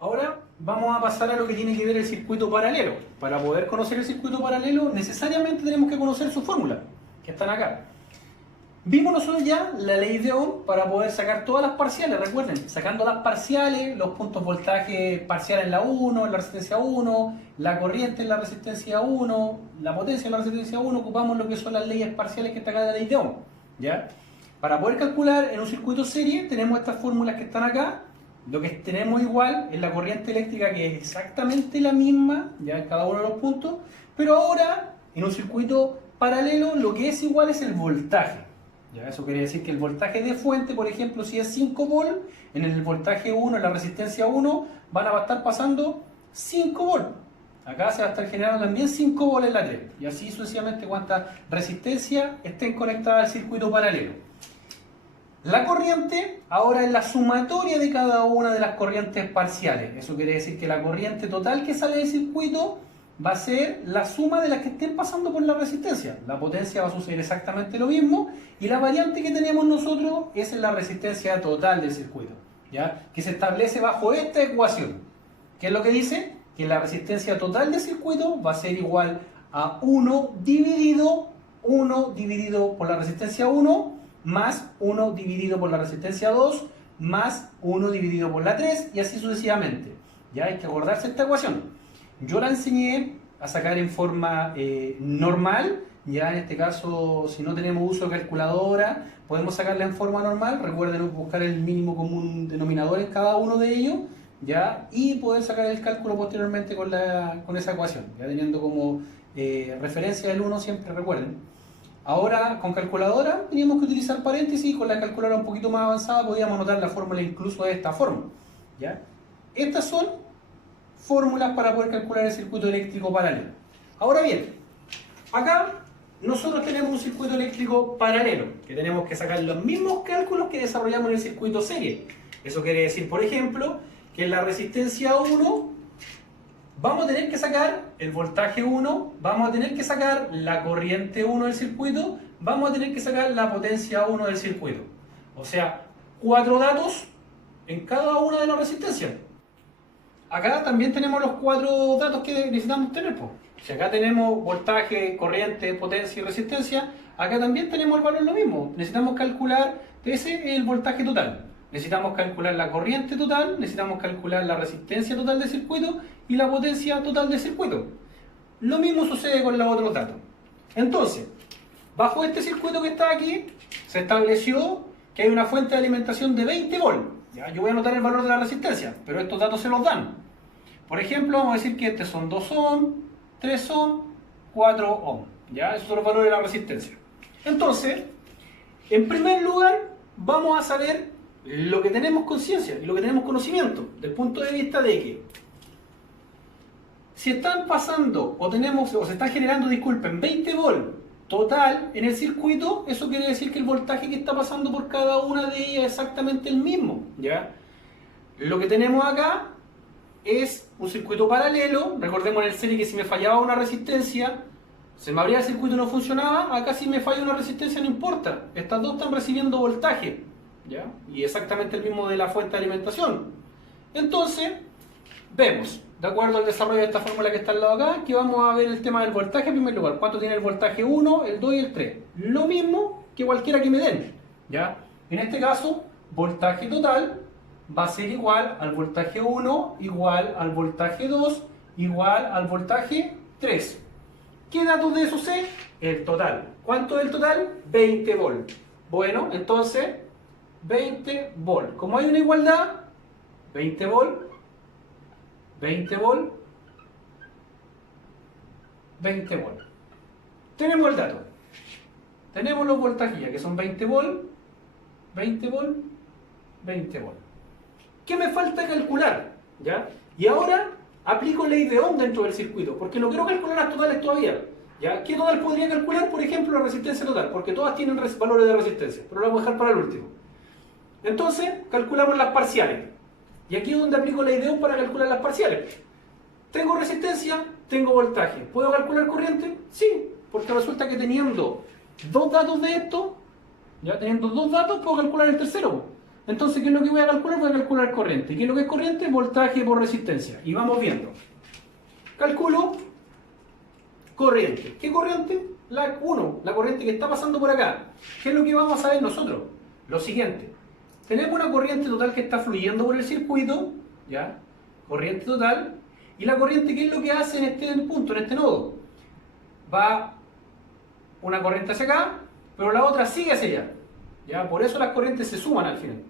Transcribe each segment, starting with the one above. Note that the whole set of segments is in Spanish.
Ahora vamos a pasar a lo que tiene que ver el circuito paralelo. Para poder conocer el circuito paralelo, necesariamente tenemos que conocer su fórmula, que están acá. Vimos nosotros ya la ley de Ohm para poder sacar todas las parciales, recuerden, sacando las parciales, los puntos voltaje parcial en la 1, en la resistencia 1, la corriente en la resistencia 1, la potencia en la resistencia 1, ocupamos lo que son las leyes parciales que está acá de la ley de Ohm, ¿ya? Para poder calcular en un circuito serie tenemos estas fórmulas que están acá. Lo que tenemos igual es la corriente eléctrica, que es exactamente la misma, ya en cada uno de los puntos, pero ahora en un circuito paralelo lo que es igual es el voltaje. Ya, eso quiere decir que el voltaje de fuente, por ejemplo, si es 5 volt, en el voltaje 1, en la resistencia 1, van a estar pasando 5 volt. Acá se va a estar generando también 5 volt en la 3. Y así sucesivamente cuantas resistencias estén conectadas al circuito paralelo. La corriente ahora es la sumatoria de cada una de las corrientes parciales. Eso quiere decir que la corriente total que sale del circuito va a ser la suma de las que estén pasando por la resistencia. La potencia va a suceder exactamente lo mismo y la variante que tenemos nosotros es la resistencia total del circuito, ¿ya? Que se establece bajo esta ecuación. ¿Qué es lo que dice? Que la resistencia total del circuito va a ser igual a 1 dividido por la resistencia 1 más 1 dividido por la resistencia 2 más 1 dividido por la 3 y así sucesivamente. Ya hay que acordarse esta ecuación. Yo la enseñé a sacar en forma normal, ya en este caso si no tenemos uso de calculadora podemos sacarla en forma normal. Recuerden buscar el mínimo común denominador en cada uno de ellos, ya, y poder sacar el cálculo posteriormente con esa ecuación, ya teniendo como referencia el 1 siempre, recuerden. Ahora con calculadora teníamos que utilizar paréntesis, con la calculadora un poquito más avanzada podíamos anotar la fórmula incluso de esta forma, ¿ya? Estas son fórmulas para poder calcular el circuito eléctrico paralelo. Ahora bien, acá nosotros tenemos un circuito eléctrico paralelo, que tenemos que sacar los mismos cálculos que desarrollamos en el circuito serie. Eso quiere decir, por ejemplo, que en la resistencia 1 vamos a tener que sacar el voltaje 1, vamos a tener que sacar la corriente 1 del circuito, vamos a tener que sacar la potencia 1 del circuito. O sea, 4 datos en cada una de las resistencias. Acá también tenemos los 4 datos que necesitamos tener. Si acá tenemos voltaje, corriente, potencia y resistencia, acá también tenemos el valor lo mismo. Necesitamos calcular ese el voltaje total. Necesitamos calcular la corriente total, necesitamos calcular la resistencia total del circuito y la potencia total del circuito. Lo mismo sucede con los otros datos. Entonces, bajo este circuito que está aquí, se estableció que hay una fuente de alimentación de 20 volt. ¿Ya? Yo voy a anotar el valor de la resistencia, pero estos datos se los dan. Por ejemplo, vamos a decir que estos son 2 ohm, 3 ohm, 4 ohm. ¿Ya? Esos son los valores de la resistencia. Entonces, en primer lugar, vamos a saber lo que tenemos conciencia y lo que tenemos conocimiento, del punto de vista de que si están pasando o se están generando, disculpen, 20 volt total en el circuito, eso quiere decir que el voltaje que está pasando por cada una de ellas es exactamente el mismo, ¿ya? Lo que tenemos acá es un circuito paralelo. Recordemos en el serie que si me fallaba una resistencia, se me abría el circuito y no funcionaba. Acá si me falla una resistencia no importa, estas dos están recibiendo voltaje, ¿ya? Y exactamente el mismo de la fuente de alimentación. Entonces, vemos, de acuerdo al desarrollo de esta fórmula que está al lado acá, que vamos a ver el tema del voltaje en primer lugar. ¿Cuánto tiene el voltaje 1, el 2 y el 3? Lo mismo que cualquiera que me den, ¿ya? En este caso, voltaje total va a ser igual al voltaje 1, igual al voltaje 2, igual al voltaje 3. ¿Qué datos de eso sé? El total. ¿Cuánto es el total? 20 volt. Bueno, entonces, 20 volt. Como hay una igualdad, 20 volt, 20 volt, 20 volt. Tenemos el dato. Tenemos los voltajes ya, que son 20 volt, 20 volt, 20 volt. ¿Qué me falta calcular? ¿Ya? Y ahora aplico ley de Ohm dentro del circuito, porque no quiero calcular las totales todavía. ¿Ya? ¿Qué total podría calcular? Por ejemplo, la resistencia total, porque todas tienen valores de resistencia, pero lo vamos a dejar para el último. Entonces, calculamos las parciales. Y aquí es donde aplico la ley de Ohm para calcular las parciales. Tengo resistencia, tengo voltaje. ¿Puedo calcular corriente? Sí, porque resulta que teniendo dos datos de esto, ya teniendo dos datos, puedo calcular el tercero. Entonces, ¿qué es lo que voy a calcular? Voy a calcular corriente. ¿Qué es lo que es corriente? Voltaje por resistencia. Y vamos viendo. Calculo corriente. ¿Qué corriente? La 1, la corriente que está pasando por acá. ¿Qué es lo que vamos a saber nosotros? Lo siguiente. Tenemos una corriente total que está fluyendo por el circuito, ¿ya? Corriente total. Y la corriente, ¿qué es lo que hace en este punto, en este nodo? Va una corriente hacia acá, pero la otra sigue hacia allá. ¿Ya? Por eso las corrientes se suman al final.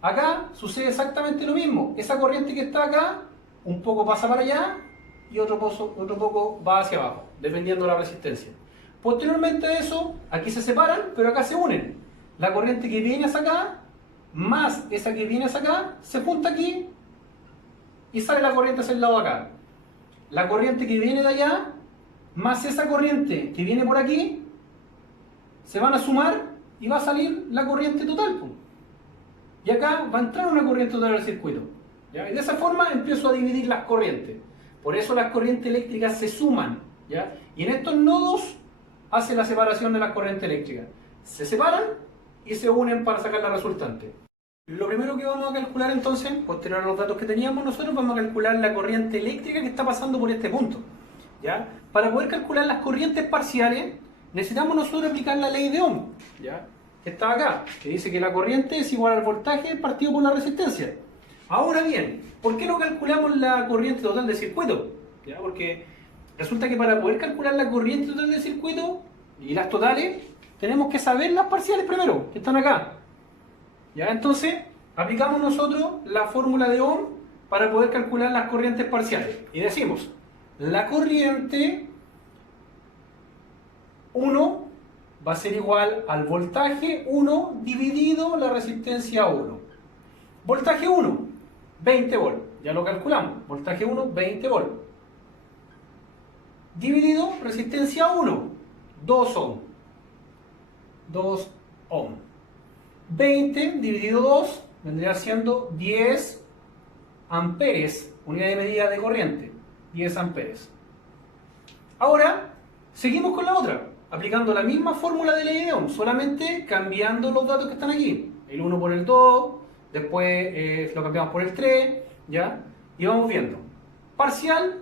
Acá sucede exactamente lo mismo. Esa corriente que está acá, un poco pasa para allá y otro poco va hacia abajo, dependiendo de la resistencia. Posteriormente a eso, aquí se separan, pero acá se unen. La corriente que viene hacia acá, más esa que viene hacia acá, se junta aquí y sale la corriente hacia el lado de acá. La corriente que viene de allá, más esa corriente que viene por aquí, se van a sumar y va a salir la corriente total. Y acá va a entrar una corriente total al circuito. ¿Ya? Y de esa forma empiezo a dividir las corrientes. Por eso las corrientes eléctricas se suman. ¿Ya? Y en estos nodos hace la separación de las corrientes eléctricas. Se separan y se unen para sacar la resultante. Lo primero que vamos a calcular entonces, posterior a los datos que teníamos nosotros, vamos a calcular la corriente eléctrica que está pasando por este punto. ¿Ya? Para poder calcular las corrientes parciales, necesitamos nosotros aplicar la ley de Ohm. ¿Ya? Que está acá, que dice que la corriente es igual al voltaje partido por la resistencia. Ahora bien, ¿por qué no calculamos la corriente total del circuito? ¿Ya? Porque resulta que para poder calcular la corriente total del circuito y las totales, tenemos que saber las parciales primero, que están acá. ¿Ya? Entonces, aplicamos nosotros la fórmula de Ohm para poder calcular las corrientes parciales. Y decimos, la corriente 1 va a ser igual al voltaje 1 dividido la resistencia 1. Voltaje 1, 20 volt. Ya lo calculamos. Voltaje 1, 20 volt. Dividido resistencia 1, 2 ohm. 2 ohm. 20 dividido 2 vendría siendo 10 amperes. Unidad de medida de corriente. 10 amperes. Ahora, seguimos con la otra. Aplicando la misma fórmula de ley de Ohm, solamente cambiando los datos que están aquí. El 1 por el 2, después lo cambiamos por el 3, ¿ya? Y vamos viendo. Parcial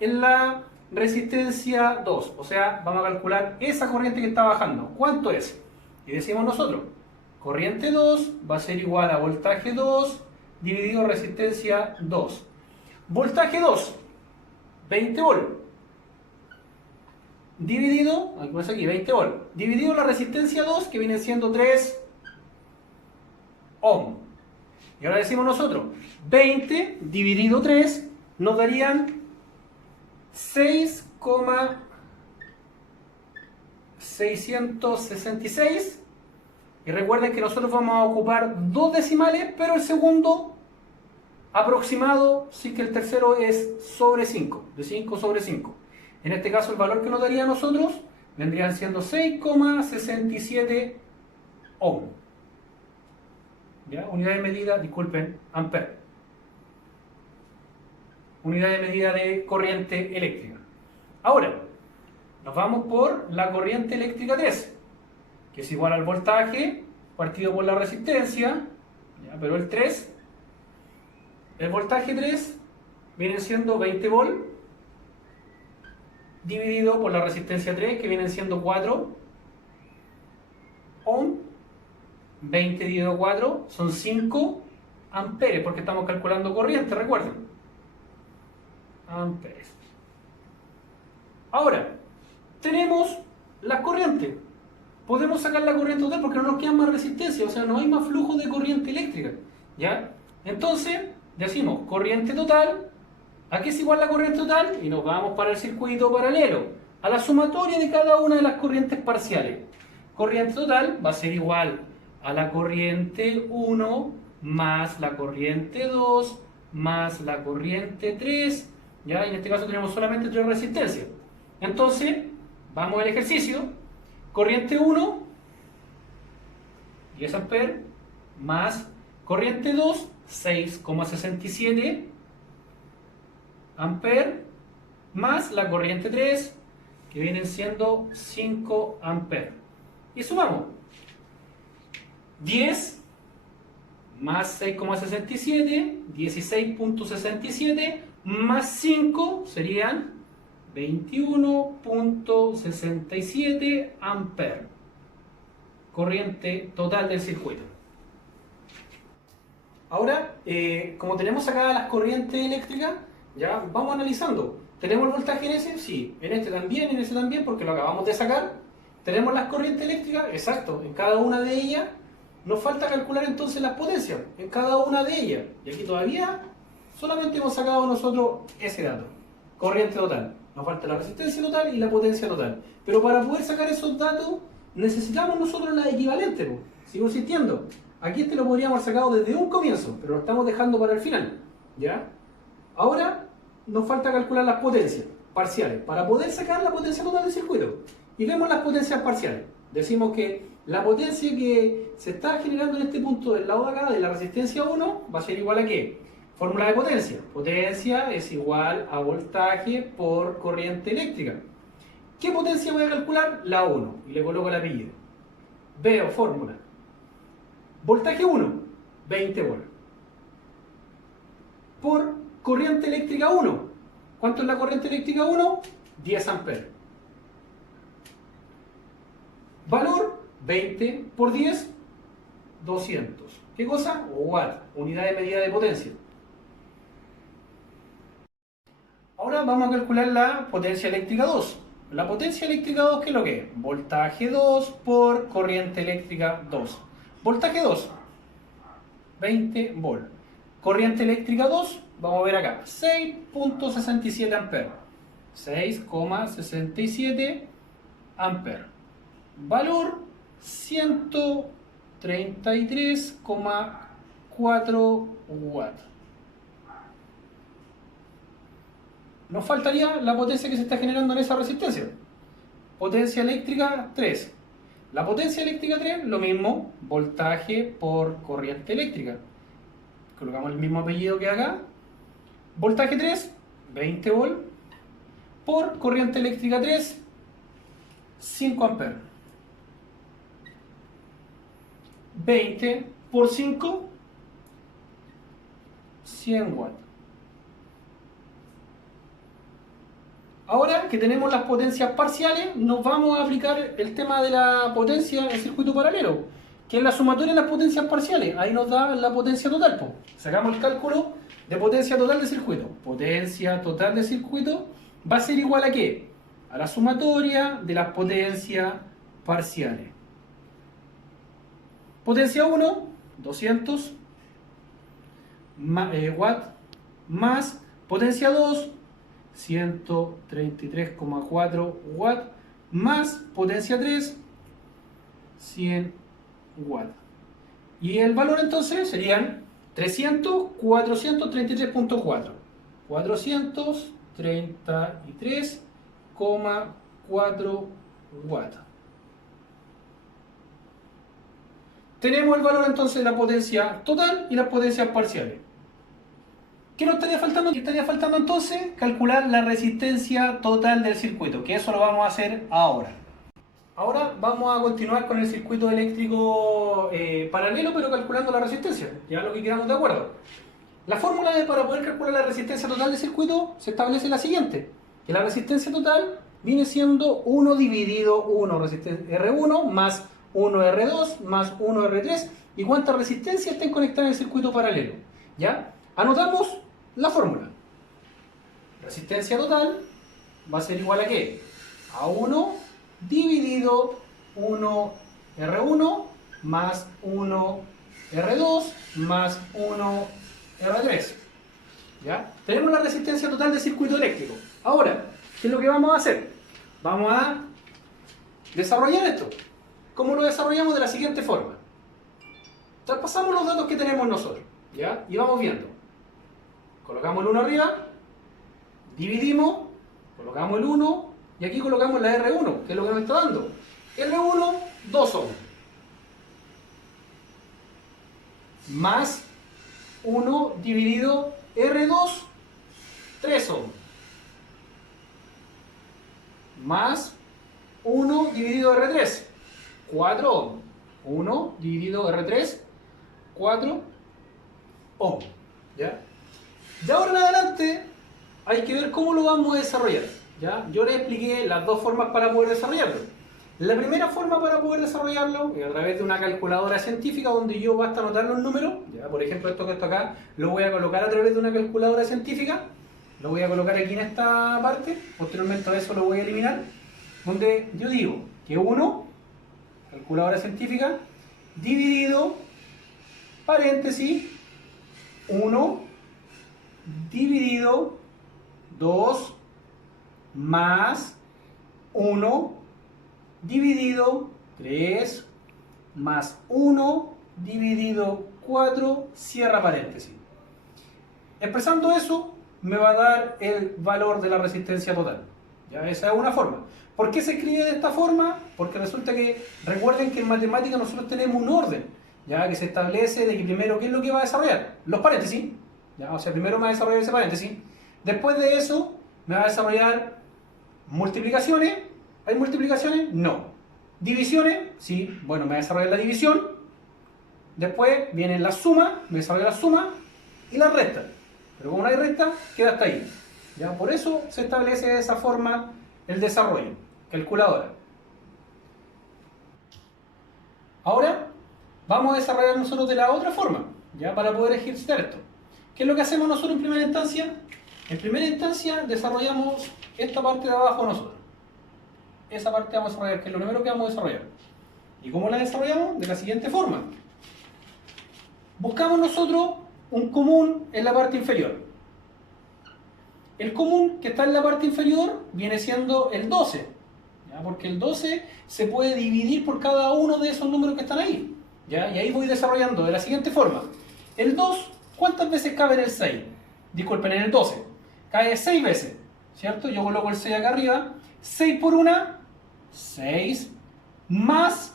en la resistencia 2, o sea, vamos a calcular esa corriente que está bajando. ¿Cuánto es? Y decimos nosotros, corriente 2 va a ser igual a voltaje 2 dividido resistencia 2. Voltaje 2, 20 volt. Dividido, aquí 20 volt, dividido la resistencia 2 que viene siendo 3 ohm. Y ahora decimos nosotros, 20 dividido 3 nos darían 6,666. Y recuerden que nosotros vamos a ocupar dos decimales, pero el segundo aproximado, sí que el tercero es sobre 5, de 5 sobre 5. En este caso, el valor que nos daría a nosotros vendrían siendo 6,67 ohm. ¿Ya? Unidad de medida, disculpen, amper. Unidad de medida de corriente eléctrica. Ahora, nos vamos por la corriente eléctrica 3, que es igual al voltaje partido por la resistencia, ¿ya? Pero el voltaje 3 viene siendo 20 volt dividido por la resistencia 3, que vienen siendo 4 ohm. 20 dividido 4 son 5 amperes, porque estamos calculando corriente, recuerden. Amperes. Ahora, tenemos las corrientes. Podemos sacar la corriente total porque no nos queda más resistencia, o sea, no hay más flujo de corriente eléctrica. ¿Ya? Entonces, decimos corriente total. ¿A qué es igual la corriente total? Y nos vamos para el circuito paralelo, a la sumatoria de cada una de las corrientes parciales. Corriente total va a ser igual a la corriente 1 más la corriente 2 más la corriente 3. ¿Ya? En este caso tenemos solamente 3 resistencias. Entonces, vamos al ejercicio. Corriente 1, 10 amperes, más corriente 2, 6,67 amperes, más la corriente 3, que vienen siendo 5 amperes. Y sumamos. 10 más 6,67, 16,67 más 5 serían 21,67 amperes. Corriente total del circuito. Ahora, como tenemos acá las corrientes eléctricas, ya vamos analizando. ¿Tenemos el voltaje en ese? Sí. En este también, en ese también, porque lo acabamos de sacar. ¿Tenemos las corrientes eléctricas? Exacto. En cada una de ellas nos falta calcular entonces las potencias. En cada una de ellas. Y aquí todavía solamente hemos sacado nosotros ese dato. Corriente total. Nos falta la resistencia total y la potencia total. Pero para poder sacar esos datos necesitamos nosotros la equivalente. ¿No? Sigo insistiendo. Aquí este lo podríamos haber sacado desde un comienzo, pero lo estamos dejando para el final. ¿Ya? Ahora nos falta calcular las potencias parciales para poder sacar la potencia total del circuito. Y vemos las potencias parciales. Decimos que la potencia que se está generando en este punto del lado de acá, de la resistencia 1, va a ser igual a ¿qué? Fórmula de potencia. Potencia es igual a voltaje por corriente eléctrica. ¿Qué potencia voy a calcular? La 1. Y le coloco el apellido. Veo fórmula. Voltaje 1, 20 volts. Por corriente eléctrica 1. ¿Cuánto es la corriente eléctrica 1? 10 amperes. Valor 20 por 10, 200. ¿Qué cosa? Watt, unidad de medida de potencia. Ahora vamos a calcular la potencia eléctrica 2. La potencia eléctrica 2, ¿qué es lo que es? Voltaje 2 por corriente eléctrica 2. Voltaje 2, 20 volts. Corriente eléctrica 2, vamos a ver acá, 6,67 amperes. 6,67 amperes. Valor 133,4 watts. Nos faltaría la potencia que se está generando en esa resistencia. Potencia eléctrica 3. La potencia eléctrica 3, lo mismo, voltaje por corriente eléctrica. Colocamos el mismo apellido que acá. Voltaje 3, 20 volts. Por corriente eléctrica 3, 5 amperes. 20 por 5, 100 watts. Ahora que tenemos las potencias parciales, nos vamos a aplicar el tema de la potencia en circuito paralelo, que es la sumatoria de las potencias parciales. Ahí nos da la potencia total. Po. Sacamos el cálculo de potencia total de circuito. Potencia total de circuito va a ser igual a ¿qué? A la sumatoria de las potencias parciales. Potencia 1, 200 watts, más potencia 2, 133,4 watts, más potencia 3, 100 watts. Y el valor entonces serían 300, 433,4. 433,4 watts. Tenemos el valor entonces de la potencia total y las potencias parciales. ¿Qué nos estaría faltando? ¿Qué estaría faltando entonces? Calcular la resistencia total del circuito, que eso lo vamos a hacer ahora. Ahora vamos a continuar con el circuito eléctrico paralelo, pero calculando la resistencia, ya lo que quedamos de acuerdo. La fórmula para poder calcular la resistencia total del circuito se establece la siguiente, que la resistencia total viene siendo 1 dividido 1, R1 más 1 R2 más 1 R3 y cuántas resistencias estén conectadas en el circuito paralelo. ¿Ya? Anotamos la fórmula. Resistencia total va a ser igual a ¿qué? A 1 dividido 1 R1 más 1 R2 más 1 R3. ¿Ya? Tenemos la resistencia total del circuito eléctrico. Ahora, ¿qué es lo que vamos a hacer? Vamos a desarrollar esto. ¿Cómo lo desarrollamos? De la siguiente forma. Traspasamos los datos que tenemos nosotros, ¿ya? Y vamos viendo. Colocamos el 1 arriba, dividimos, colocamos el 1 y aquí colocamos la R1, que es lo que nos está dando. R1, 2 ohms. Más 1 dividido R2, 3 ohms. Más 1 dividido R3, 4 ohms. 1 dividido R3, 4 ohm. ¿Ya? De ahora en adelante hay que ver cómo lo vamos a desarrollar. ¿Ya? Yo les expliqué las dos formas para poder desarrollarlo. La primera forma para poder desarrollarlo es a través de una calculadora científica donde yo basta anotar los números. ¿Ya? Por ejemplo, esto que está acá lo voy a colocar a través de una calculadora científica. Lo voy a colocar aquí en esta parte. Posteriormente a eso lo voy a eliminar. Donde yo digo que 1, calculadora científica, dividido, paréntesis, 1 dividido 2 más 1 dividido 3 más 1 dividido 4, cierra paréntesis. Expresando eso, me va a dar el valor de la resistencia total. ¿Ya? Esa es una forma. ¿Por qué se escribe de esta forma? Porque resulta que, recuerden que en matemática nosotros tenemos un orden, ya que se establece de que primero, ¿qué es lo que va a desarrollar? Los paréntesis. ¿Ya? O sea, primero me va a desarrollar ese paréntesis. Después de eso, me va a desarrollar multiplicaciones. ¿Hay multiplicaciones? No. ¿Divisiones? Sí. Bueno, me va a desarrollar la división. Después viene la suma, me desarrolla la suma y la resta. Pero como no hay resta, queda hasta ahí. ¿Ya? Por eso se establece de esa forma el desarrollo. Calculadora. Ahora vamos a desarrollar nosotros de la otra forma, ya para poder ejercer esto. ¿Qué es lo que hacemos nosotros en primera instancia? En primera instancia desarrollamos esta parte de abajo nosotros. Esa parte vamos a desarrollar, que es lo primero que vamos a desarrollar. ¿Y cómo la desarrollamos? De la siguiente forma. Buscamos nosotros un común en la parte inferior. El común que está en la parte inferior viene siendo el 12. ¿Ya? Porque el 12 se puede dividir por cada uno de esos números que están ahí. ¿Ya? Y ahí voy desarrollando de la siguiente forma. El 2, ¿cuántas veces cabe en el 6? Disculpen, en el 12. Cae 6 veces, ¿cierto? Yo coloco el 6 acá arriba. 6 por 1, 6. Más,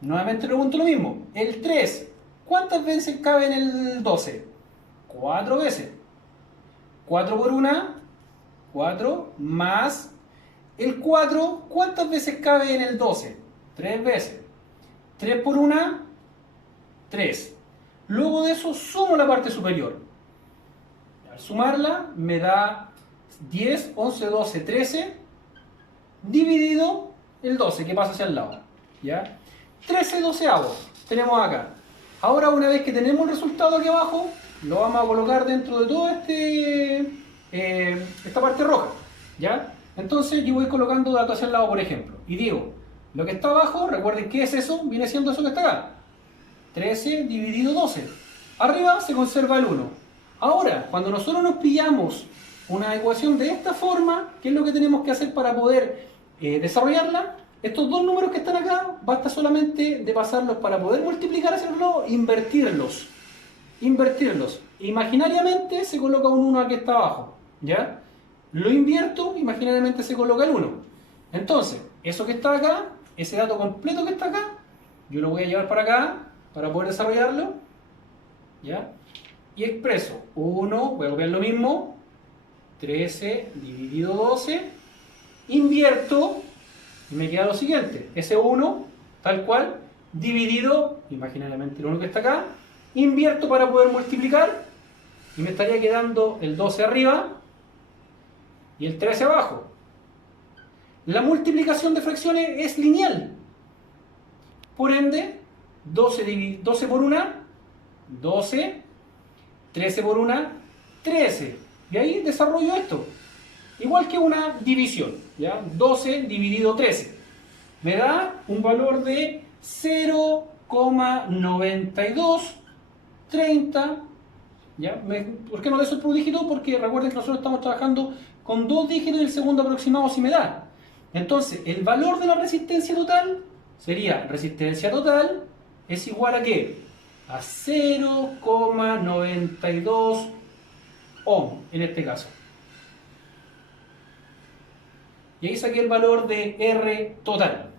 nuevamente pregunto lo mismo, el 3, ¿cuántas veces cabe en el 12? 4 veces. 4 por 1, 4, más el 4, ¿cuántas veces cabe en el 12? 3 veces. 3 por 1, 3. Luego de eso sumo la parte superior. Al sumarla me da 10, 11, 12, 13, dividido el 12 que pasa hacia el lado. ¿Ya? 13 doceavos tenemos acá. Ahora, una vez que tenemos el resultado aquí abajo, lo vamos a colocar dentro de todo esta parte roja. ¿Ya? Entonces yo voy colocando datos hacia el lado, por ejemplo, y digo, lo que está abajo, recuerden qué es eso, viene siendo eso que está acá. 13 dividido 12. Arriba se conserva el 1. Ahora, cuando nosotros nos pillamos una ecuación de esta forma, ¿qué es lo que tenemos que hacer para poder desarrollarla? Estos dos números que están acá, basta solamente de pasarlos para poder multiplicar hacia el lado, invertirlos. Invertirlos. Imaginariamente se coloca un 1 aquí está abajo. ¿Ya? Lo invierto, imaginariamente se coloca el 1. Entonces, eso que está acá, ese dato completo que está acá, yo lo voy a llevar para acá, para poder desarrollarlo. ¿Ya? Y expreso 1, voy a copiar lo mismo, 13 dividido 12, invierto, y me queda lo siguiente, ese 1, tal cual, dividido, imaginariamente el 1 que está acá, invierto para poder multiplicar, y me estaría quedando el 12 arriba, y el 13 abajo. La multiplicación de fracciones es lineal. Por ende, 12 por 1, 12, 13 por 1, 13. Y ahí desarrollo esto. Igual que una división. ¿Ya? 12 dividido 13. Me da un valor de 0,9230. ¿Ya? ¿Por qué no de esos por dígito? Porque recuerden que nosotros estamos trabajando con 2 dígitos y el segundo aproximado si me da. Entonces, el valor de la resistencia total sería resistencia total es igual a ¿qué? A 0,92 ohm en este caso. Y ahí saqué el valor de R total.